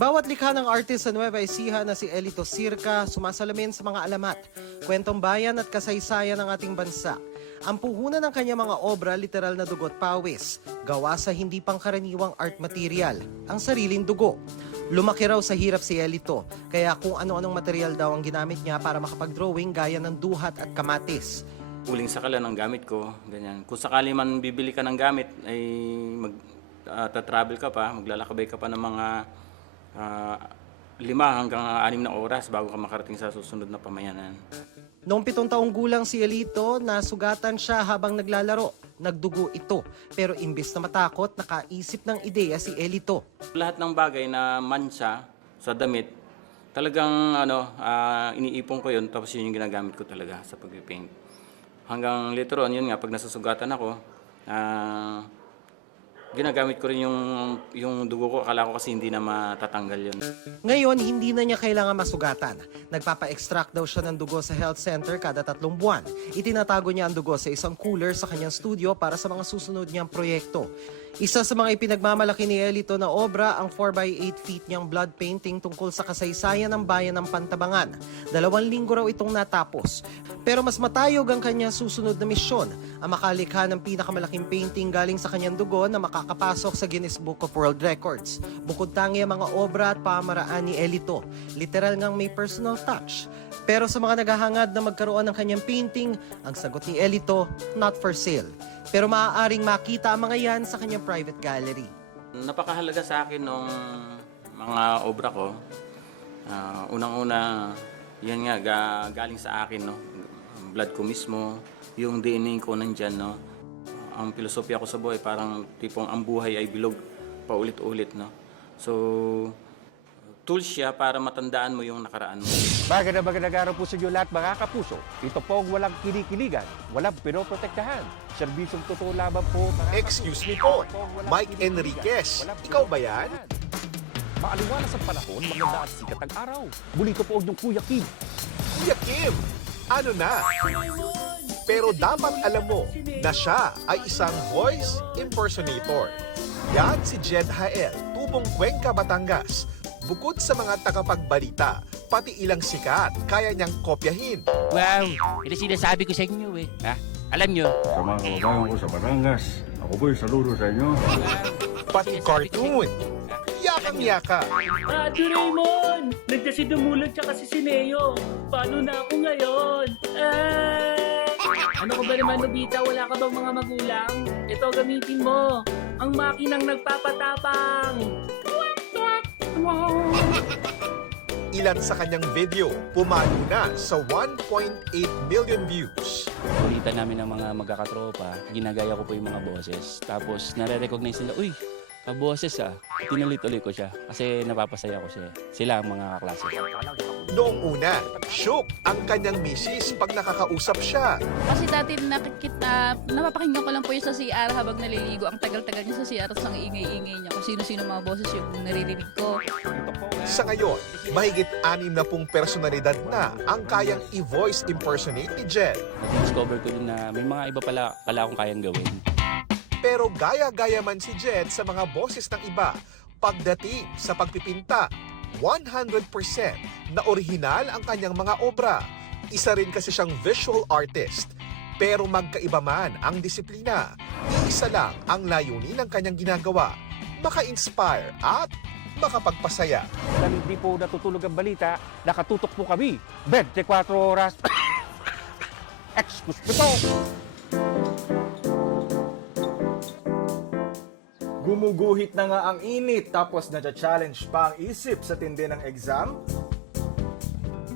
Bawat likha ng artist sa Nueva Ecija na si Elito Circa sumasalamin sa mga alamat, kwentong bayan at kasaysayan ng ating bansa. Ang puhunan ng kanyang mga obra, literal na dugo't pawis, gawa sa hindi pangkaraniwang art material, ang sariling dugo. Lumaki raw sa hirap si Elito, kaya kung ano-anong material daw ang ginamit niya para makapag-drawing gaya ng duhat at kamatis. Uling sakala ng gamit ko, ganyan. Kung sakali man bibili ka ng gamit, ay tatravel ka pa, maglalakabay ka pa ng mga 5 hanggang 6 na oras bago ka makarating sa susunod na pamayanan. Noong 7 taong gulang si Elito, nasugatan siya habang naglalaro. Nagdugo ito, pero imbis na matakot, nakaisip ng ideya si Elito. Lahat ng bagay na mansa sa damit, talagang iniipon ko yun, tapos yun yung ginagamit ko talaga sa pag-paint. Hanggang later on, yun nga, pag nasusugatan ako, ginagamit ko rin yung dugo ko. Akala ko kasi hindi na matatanggal yun. Ngayon, hindi na niya kailangan masugatan. Nagpapa-extract daw siya ng dugo sa health center kada 3 buwan. Itinatago niya ang dugo sa isang cooler sa kanyang studio para sa mga susunod niyang proyekto. Isa sa mga ipinagmamalaki ni Elito na obra ang 4x8 feet niyang blood painting tungkol sa kasaysayan ng bayan ng Pantabangan. 2 linggo raw itong natapos. Pero mas matayog ang kanyang susunod na misyon, ang makalikha ng pinakamalaking painting galing sa kanyang dugo na makakapasok sa Guinness Book of World Records. Bukod tangi ang mga obra at pamaraan ni Elito, literal ngang may personal touch. Pero sa mga naghahangad na magkaroon ng kanyang painting, ang sagot ni Elito, not for sale. Pero maaaring makita ang mga yan sa kanyang private gallery. Napakahalaga sa akin nung mga obra ko. Unang-una, yan nga, galing sa akin, no? Blood ko mismo, yung DNA ko nandyan, no? Ang filosofiya ko sa buhay, parang tipong ang buhay ay bilog paulit-ulit, no? So, tools siya para matandaan mo yung nakaraan mo. Magandang araw po sa inyo lahat mga kapuso. Ito po ang walang kinikiligan, walang pinoprotektahan. Serbisyong totoo lamang po mga Excuse me po, Mike Enriquez. Ikaw ba yan? Maaliwalas ang panahon, maganda at sikat ang araw. Muli ito po ang yung Kuya Kim. Kuya Kim, ano na? Pero dapat alam mo na siya ay isang voice impersonator. Yan si Jed Hael, tubong Cuenca, Batangas. Bukod sa mga tagapagbalita, pati ilang sikat kaya niyang kopyahin. Wow! Ito sinasabi ko sa inyo eh. Ha? Alam nyo? Sa mga kababayan ko sa Batangas, ako po'y saludo sa inyo. Pati cartoon. Yakang-yaka. Ate Raymond! Nandiyan si Dumulog tsaka si Sineo. Paano na ako ngayon? Ano ka ba naman, Nobita? Wala ka bang mga magulang? Ito, gamitin mo. Ang makinang nagpapatapang. Wow! Ilan sa kanyang video pumalo na sa 1.8 million views. Ulitan namin ng mga magkakatropa, ginagaya ko po yung mga boses. Tapos nare-recognize nila, uy, boses ah. Tinulit-ulit ko siya kasi napapasaya ko siya. Sila ang mga kaklase. Noong una, shook ang kanyang misis pag nakakausap siya. Kasi dati napapakinggan ko lang po yung sa CR habang naliligo. Ang tagal-tagal niya sa CR at ang ingay-ingay niya kung sino-sino mga boses yung naririnig ko. Sa ngayon, mahigit 60 personalidad na ang kayang i-voice impersonate ni Jed. Discover ko din na may mga iba pala akong kayang gawin. Pero gaya-gaya man si Jed sa mga boses ng iba, pagdating sa pagpipinta, 100% na orihinal ang kanyang mga obra. Isa rin kasi siyang visual artist. Pero magkaiba man ang disiplina, iisa lang ang layunin ng kanyang ginagawa, maka-inspire at makapagpasaya. Dahil hindi po natutulog ang balita, nakatutok po kami. 24 oras. Excuse me po. Gumuguhit na nga ang init tapos na-challenge pa ang isip sa tindi ng exam?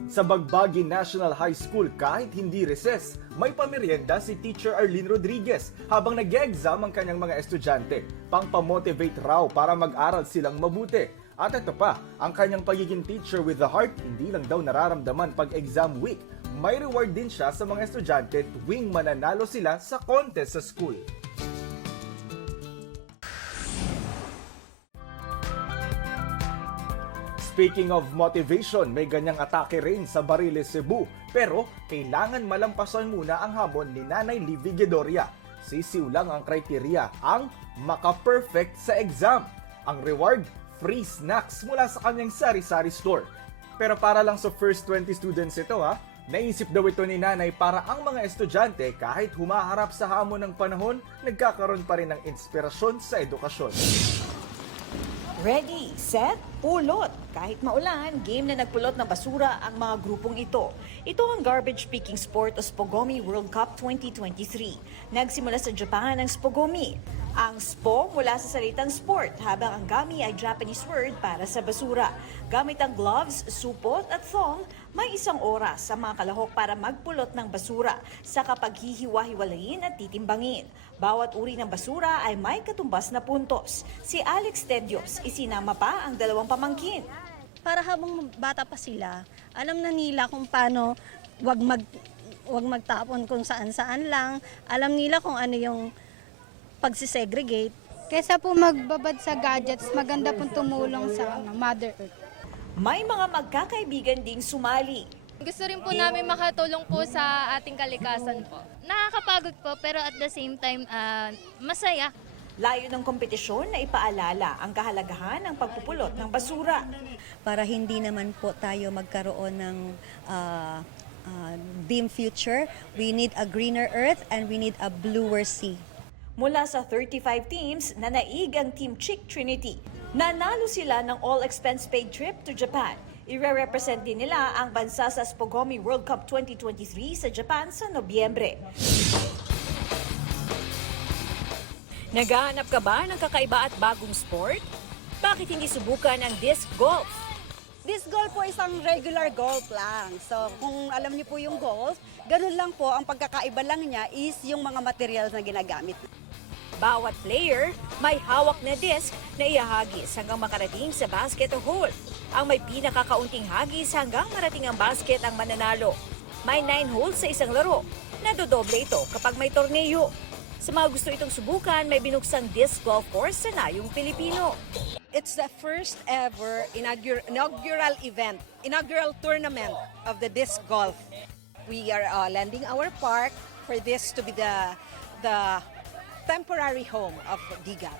Sa Bagbagi National High School, kahit hindi recess, may pamerienda si Teacher Arlene Rodriguez habang nag-exam ang kanyang mga estudyante. Pang-pamotivate raw para mag-aral silang mabuti. At ito pa, ang kanyang pagiging teacher with the heart, hindi lang daw nararamdaman pag exam week. May reward din siya sa mga estudyante tuwing mananalo sila sa contest sa school. Speaking of motivation, may ganyang atake rin sa Bariles, Cebu. Pero kailangan malampasan muna ang hamon ni Nanay Livy Gedoria. Sisiw lang ang kriteria, ang maka-perfect sa exam. Ang reward, free snacks mula sa kanyang sari-sari store. Pero para lang sa first 20 students ito ha, naisip daw ito ni nanay para ang mga estudyante kahit humaharap sa hamon ng panahon, nagkakaroon pa rin ng inspirasyon sa edukasyon. Ready, set, pulot. Kahit maulan, game na nagpulot ng basura ang mga grupong ito. Ito ang garbage-picking sport o Spogomi World Cup 2023. Nagsimula sa Japan ang Spogomi. Ang spo mula sa salitang sport, habang ang gami ay Japanese word para sa basura. Gamit ang gloves, supot at thong, may 1 oras sa mga kalahok para magpulot ng basura sa kapaghihiwa-hiwalayin at titimbangin. Bawat uri ng basura ay may katumbas na puntos. Si Alex Tedios, isinama pa ang 2 pamangkin. Para habang bata pa sila, alam na nila kung paano wag magtapon kung saan-saan lang. Alam nila kung ano yung pagsisegregate. Kesa po magbabad sa gadgets, maganda pong tumulong sa Mother Earth. May mga magkakaibigan ding sumali. Gusto rin po namin makatulong po sa ating kalikasan po. Nakakapagod po pero at the same time masaya. Layo ng kompetisyon na ipaalala ang kahalagahan ng pagpupulot ng basura. Para hindi naman po tayo magkaroon ng dim future, we need a greener earth and we need a bluer sea. Mula sa 35 teams, nanaig ang Team Chick Trinity. Nanalo sila ng all-expense-paid trip to Japan. Ire-represent din nila ang bansa sa Spogomi World Cup 2023 sa Japan sa Nobyembre. Naghahanap ka ba ng kakaiba at bagong sport? Bakit hindi subukan ang disc golf? Disc golf po isang regular golf lang. So kung alam niyo po yung golf, ganun lang po, ang pagkakaiba lang niya is yung mga materials na ginagamit. Bawat player may hawak na disc na ihahagis hanggang makarating sa basket o hole. Ang may pinakakaunting hagis hanggang marating ang basket ang mananalo. May 9 holes sa isang laro. Nadodoble ito kapag may torneo. Sa mga gusto itong subukan, may binuksang disc golf course sa Nayong Pilipino. It's the first ever inaugural event, inaugural tournament of the disc golf. We are lending our park for this to be the temporary home of DIGA.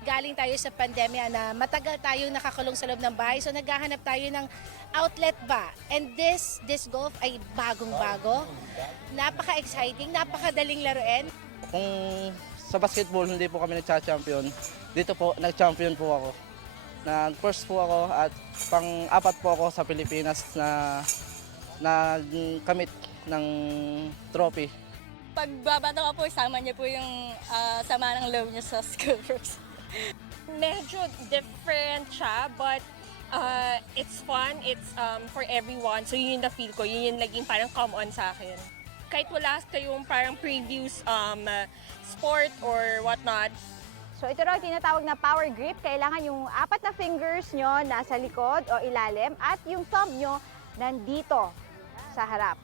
Galing tayo sa pandemya na matagal tayong nakakulong sa loob ng bahay, so naghahanap tayo ng outlet ba? And this golf ay bagong-bago. Napaka-exciting, napakadaling laruin. Kung sa basketball hindi po kami nagcha-champion, dito po nag-champion po ako. Nag-first po ako at pang-4 po ako sa Pilipinas na kamit ng trophy. Pagbabata ko po, isama niyo po yung sama ng loob niyo sa school first. Medyo different siya, but it's fun, it's for everyone. So yun yung na-feel ko, yun yung naging parang come on sa akin. Kahit wala kayong parang previous sport or whatnot. So ito raw tinatawag na power grip. Kailangan yung 4 na fingers nyo nasa likod o ilalim at yung thumb nyo nandito sa harap.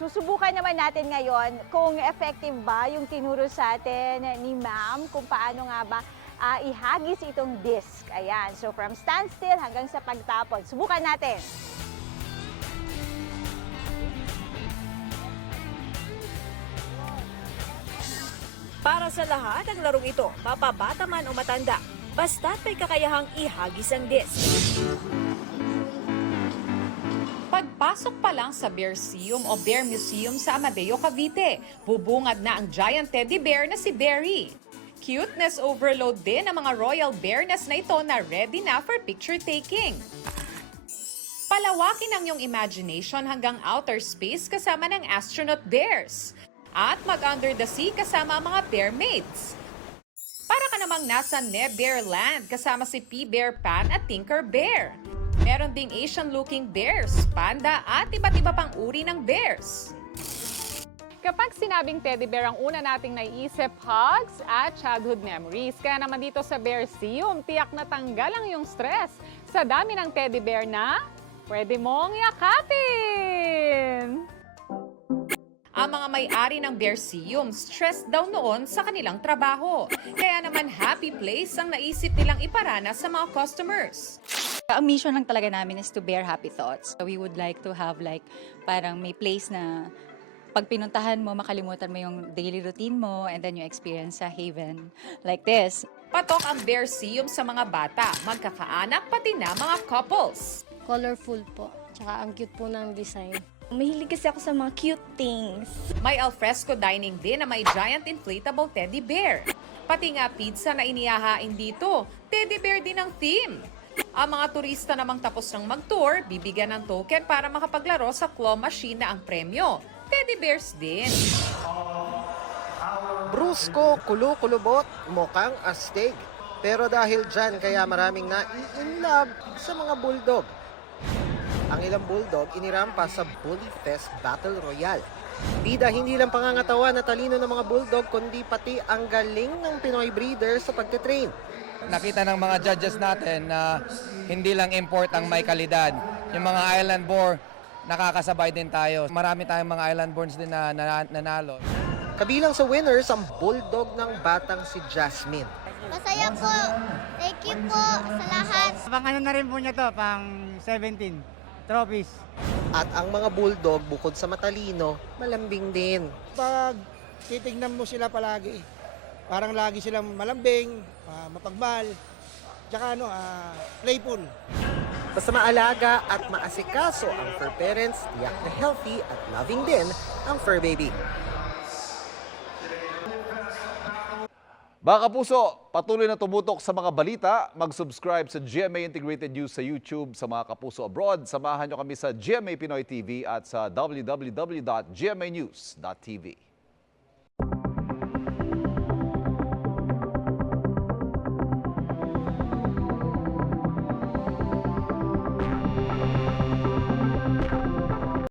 Susubukan naman natin ngayon kung effective ba yung tinuro sa atin ni ma'am, kung paano nga ba ihagis itong disc. Ayan, so from standstill hanggang sa pagtapon. Subukan natin. Para sa lahat ang larong ito, mapabata man o matanda, basta't may kakayahang ihagis ang disc. Pagpasok pa lang sa Bearseum o Bear Museum sa Amadeo, Cavite, bubungad na ang giant teddy bear na si Berry. Cuteness overload din ang mga royal bearness na ito na ready na for picture taking. Palawakin ang iyong imagination hanggang outer space kasama ng astronaut bears. At mag-under the sea kasama ang mga bear mates. Para ka namang nasa Nebearland kasama si P-Bear Pan at Tinker Bear. Meron ding Asian-looking bears, panda at iba't iba pang uri ng bears. Kapag sinabing teddy bear, ang una nating naiisip, hugs at childhood memories. Kaya naman dito sa Bearseum, tiyak na tanggal ang iyong stress sa dami ng teddy bear na pwede mong yakapin. Ang mga may-ari ng Bearseum, stressed daw noon sa kanilang trabaho. Kaya naman happy place ang naisip nilang iparana sa mga customers. Ang mission lang talaga namin is to bear happy thoughts. So we would like to have parang may place na pag pinuntahan mo, makalimutan mo yung daily routine mo and then yung experience sa haven like this. Patok ang Bearseum sa mga bata, magkakaanak pati na mga couples. Colorful po. Tsaka ang cute po ng design. Mahilig kasi ako sa mga cute things. May alfresco dining din na may giant inflatable teddy bear. Pati nga pizza na inihahain dito, teddy bear din ang theme. Ang mga turista namang tapos ng mag-tour, bibigyan ng token para makapaglaro sa claw machine na ang premyo. Teddy bears din. Brusko, kulo-kulubot, mukhang astig. Pero dahil dyan, kaya maraming na-in love sa mga bulldog. Ang ilang bulldog inirampa sa Bully Fest Battle Royale. Bida hindi lang pangangatawan na talino ng mga bulldog, kundi pati ang galing ng Pinoy breeder sa pagtitrain. Nakita ng mga judges natin na hindi lang import ang may kalidad. Yung mga island boar, nakakasabay din tayo. Marami tayong mga island boars din na nanalo. Kabilang sa winners ang bulldog ng batang si Jasmine. Masaya po. Thank you po sa lahat. Pang ano na rin po niya to, pang 17 trophies. At ang mga bulldog, bukod sa matalino, malambing din. Pag titignan mo sila palagi, parang lagi silang malambing, mapagmahal, tsaka playful. Basta maalaga at maasikaso ang fur parents, tiyak na healthy at loving din ang fur baby. Mga kapuso, patuloy na tumutok sa mga balita. Mag-subscribe sa GMA Integrated News sa YouTube. Sa mga kapuso abroad, samahan nyo kami sa GMA Pinoy TV at sa www.gmanews.tv.